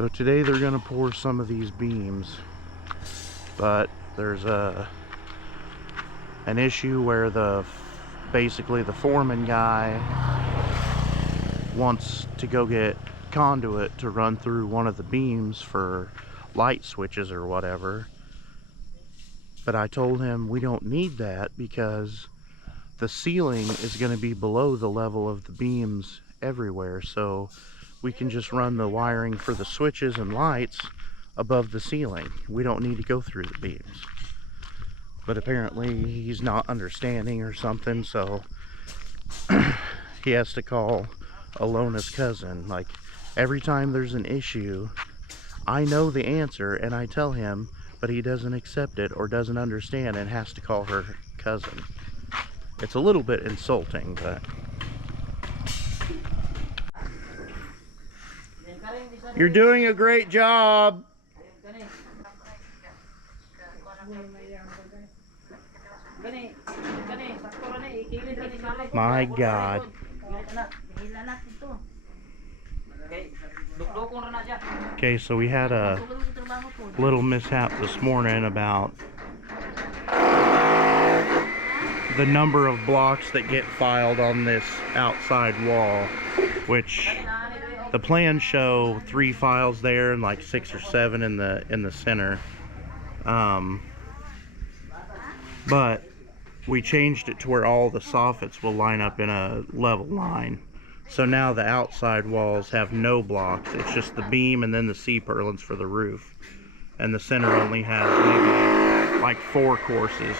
So today they're gonna pour some of these beams, but there's an issue where basically the foreman guy wants to go get conduit to run through one of the beams for light switches or whatever. But I told him we don't need that because the ceiling is going to be below the level of the beams everywhere, so we can just run the wiring for the switches and lights above the ceiling. We don't need to go through the beams. But apparently he's not understanding or something, so he has to call Alona's cousin. Like, every time there's an issue, I know the answer and I tell him, but he doesn't accept it or doesn't understand and has to call her cousin. It's a little bit insulting, but you're doing a great job. My God. Okay, so we had a little mishap this morning about the number of blocks that get filed on this outside wall, which the plans show 3 files there and like 6 or 7 in the center. But we changed it to where all the soffits will line up in a level line. So now the outside walls have no blocks. It's just the beam and then the C-purlins for the roof. And the center only has maybe like 4 courses.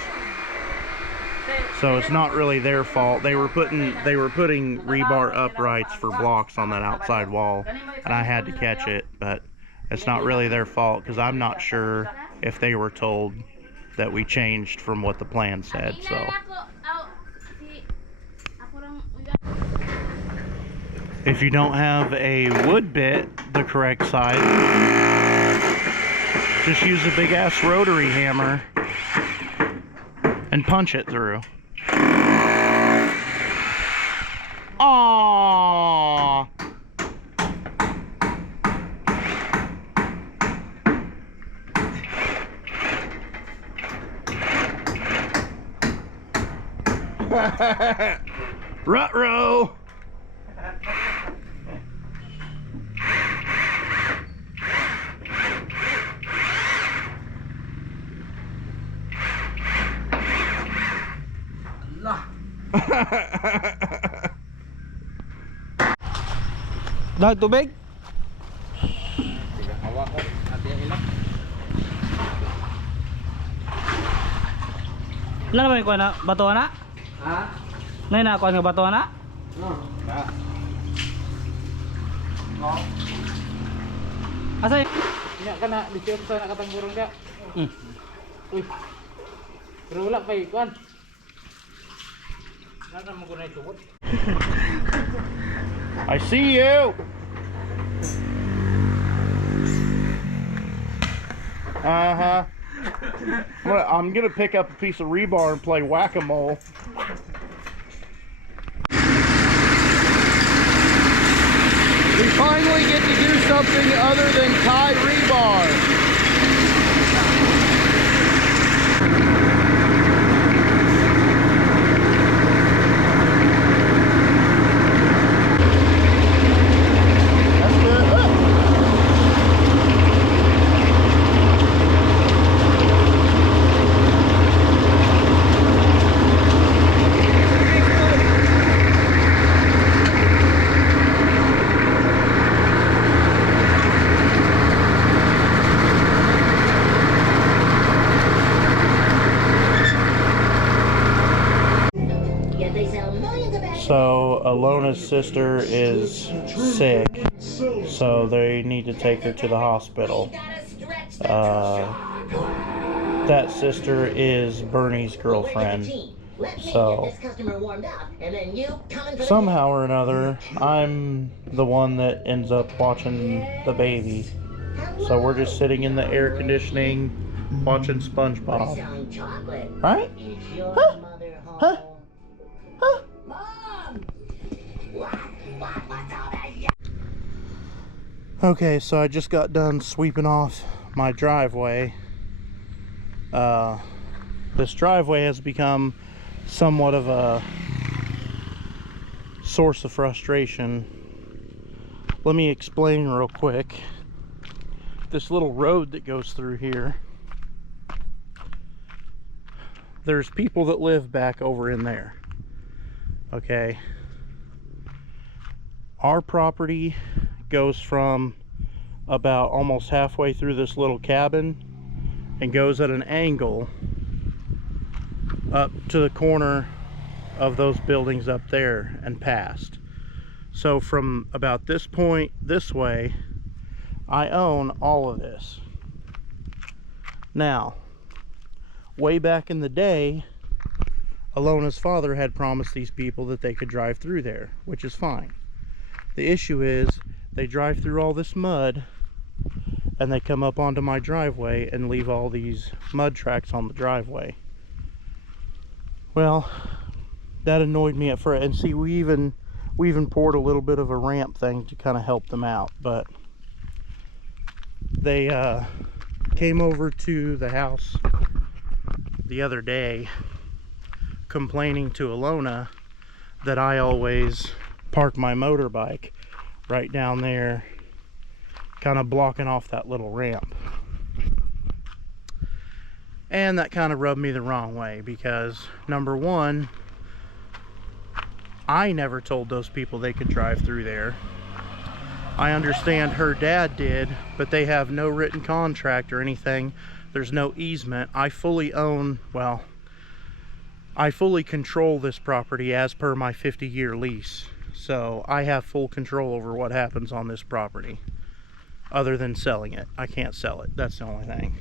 So it's not really their fault. They were putting rebar uprights for blocks on that outside wall, and I had to catch it, but it's not really their fault because I'm not sure if they were told that we changed from what the plan said. So if you don't have a wood bit the correct size, just use a big ass rotary hammer and punch it through. Aww. Ruh-roh. Dag tubig? Hawak ko, natin yung ilang. Wala naman yung na bato na? Ha? Nay na kuha nga bato na? No. Ha? No. Asay? Nya ka na, di siya sa nakatangurong ka. Uy. Pero wala pa ikuan. Nasa mo guna itubot. I see you. Uh-huh. I'm gonna pick up a piece of rebar and play whack-a-mole. We finally get to do something other than tie rebar. So Alona's sister is sick, so they need to take her to the hospital. That sister is Bernie's girlfriend. So somehow or another, I'm the one that ends up watching the baby. So we're just sitting in the air conditioning watching SpongeBob. Right? Huh? Huh? Huh? Okay, so I just got done sweeping off my driveway. This driveway has become somewhat of a source of frustration. Let me explain real quick. This little road that goes through here, there's people that live back over in there. Okay, our property goes from about almost halfway through this little cabin and goes at an angle up to the corner of those buildings up there and past. So from about this point this way, I own all of this. Now, way back in the day, Alona's father had promised these people that they could drive through there, which is fine. The issue is they drive through all this mud and they come up onto my driveway and leave all these mud tracks on the driveway. Well, that annoyed me at first. And see, we even poured a little bit of a ramp thing to kind of help them out, but they came over to the house the other day complaining to Alona that I always park my motorbike right down there, kind of blocking off that little ramp. And that kind of rubbed me the wrong way because, number one, I never told those people they could drive through there. I understand her dad did, but they have no written contract or anything. There's no easement. I fully own, well, I fully control this property as per my 50-year lease. So I have full control over what happens on this property. Other than selling it. I can't sell it. That's the only thing.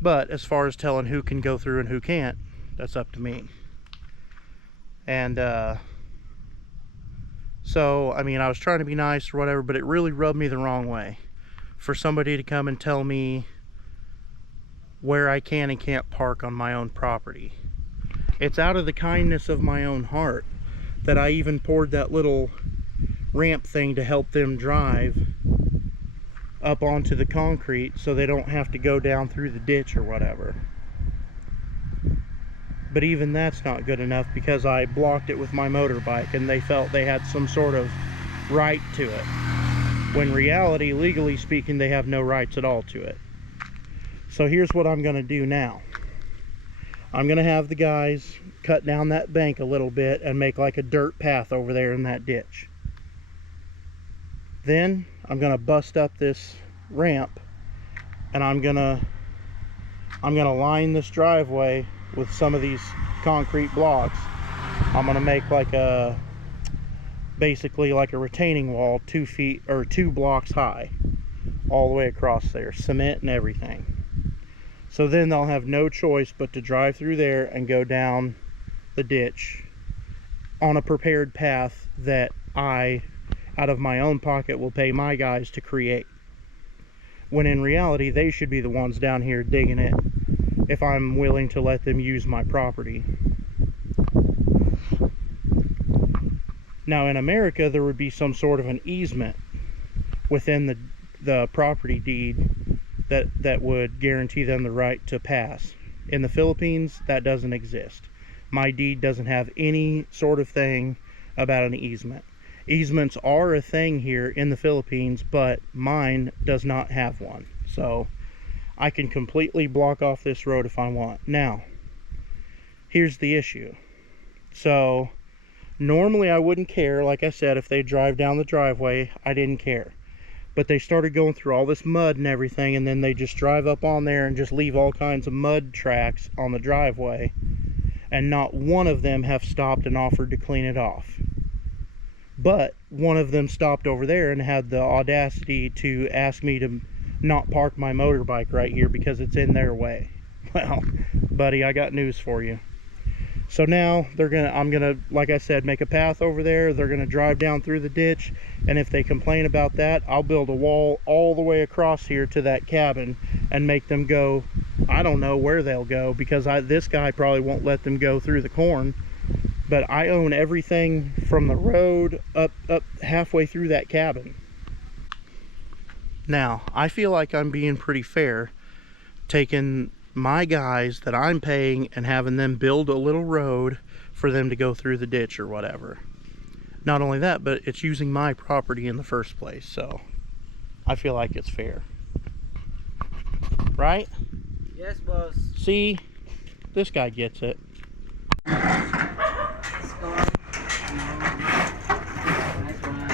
But as far as telling who can go through and who can't, that's up to me. And so, I mean, I was trying to be nice or whatever, but it really rubbed me the wrong way for somebody to come and tell me where I can and can't park on my own property. It's out of the kindness of my own heart that I even poured that little ramp thing to help them drive up onto the concrete so they don't have to go down through the ditch or whatever. But even that's not good enough because I blocked it with my motorbike and they felt they had some sort of right to it, when in reality, legally speaking, they have no rights at all to it. So here's what I'm going to do now. I'm going to have the guys cut down that bank a little bit and make like a dirt path over there in that ditch. Then I'm going to bust up this ramp and I'm going to line this driveway with some of these concrete blocks. I'm going to make like a, basically like a retaining wall 2 feet or 2 blocks high all the way across there, cement and everything. So then they'll have no choice but to drive through there and go down the ditch on a prepared path that I, out of my own pocket, will pay my guys to create. When in reality, they should be the ones down here digging it if I'm willing to let them use my property. Now in America, there would be some sort of an easement within the property deed that would guarantee them the right to pass. In the Philippines, that doesn't exist. My deed doesn't have any sort of thing about an easement. Easements are a thing here in the Philippines, but mine does not have one. So I can completely block off this road if I want. Now, here's the issue. So normally I wouldn't care, like I said, if they drive down the driveway, I didn't care. But they started going through all this mud and everything, and then they just drive up on there and just leave all kinds of mud tracks on the driveway, and not one of them have stopped and offered to clean it off. But one of them stopped over there and had the audacity to ask me to not park my motorbike right here because it's in their way. Well, buddy, I got news for you. So now I'm gonna, like I said, make a path over there. They're gonna drive down through the ditch, and if they complain about that, I'll build a wall all the way across here to that cabin and make them go. I don't know where they'll go because this guy probably won't let them go through the corn. But I own everything from the road up halfway through that cabin. Now, I feel like I'm being pretty fair, taking my guys that I'm paying and having them build a little road for them to go through the ditch or whatever. Not only that, but it's using my property in the first place, so I feel like it's fair. Right? Yes, boss. See? This guy gets it. Let's go. Nice one.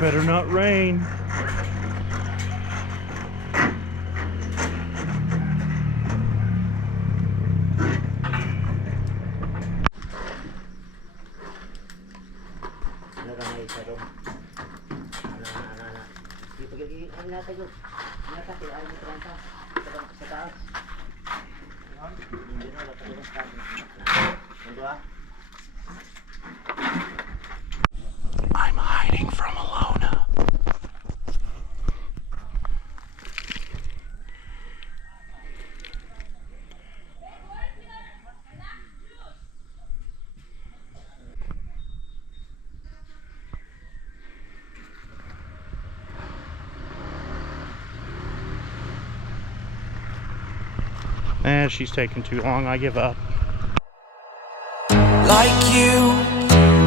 Better not rain. I'm hiding from Alona. She's taking too long. I give up. Like you,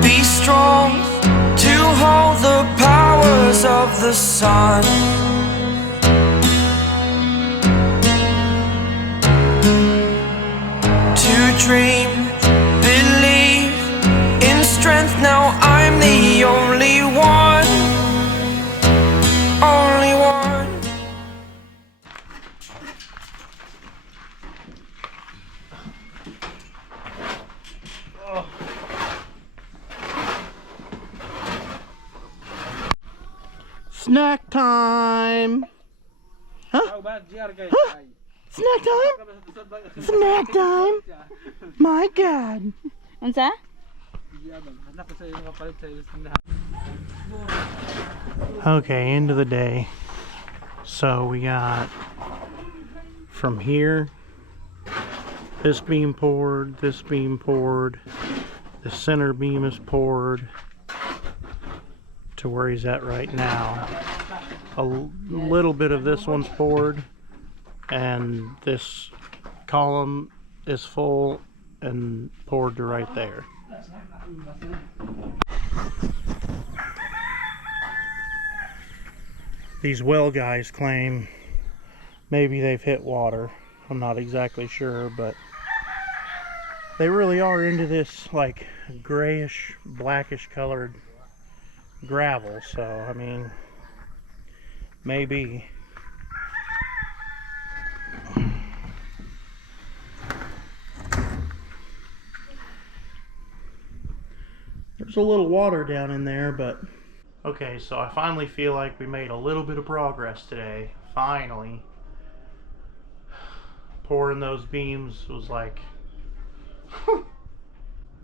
be strong to hold the powers of the sun. To dream, believe in strength. Now I'm the only one, only one. Snack time! Huh? Snack time? Snack time? My God! Unsa? Okay, end of the day. So we got from here, this beam poured, this beam poured, the center beam is poured to where he's at right now. A little bit of this one's poured, and this column is full and poured to right there. These well guys claim maybe they've hit water. I'm not exactly sure, but they really are into this like grayish, blackish colored gravel, so I mean, maybe. There's a little water down in there, but okay, so I finally feel like we made a little bit of progress today. Finally. Pouring those beams was like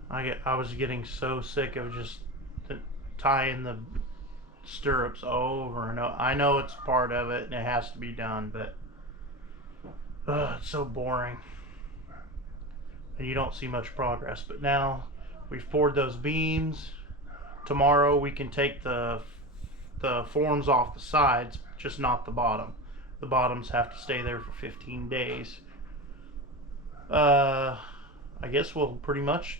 I was getting so sick of just tying the stirrups over and over. I know it's part of it and it has to be done, but it's so boring and you don't see much progress. But now we've poured those beams. Tomorrow we can take the forms off the sides, just not the bottom. The bottoms have to stay there for 15 days. I guess we'll pretty much,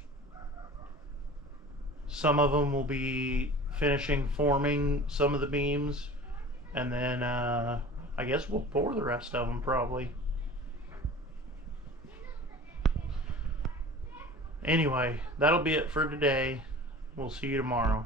some of them will be finishing forming some of the beams, and then I guess we'll pour the rest of them probably. Anyway, that'll be it for today. We'll see you tomorrow.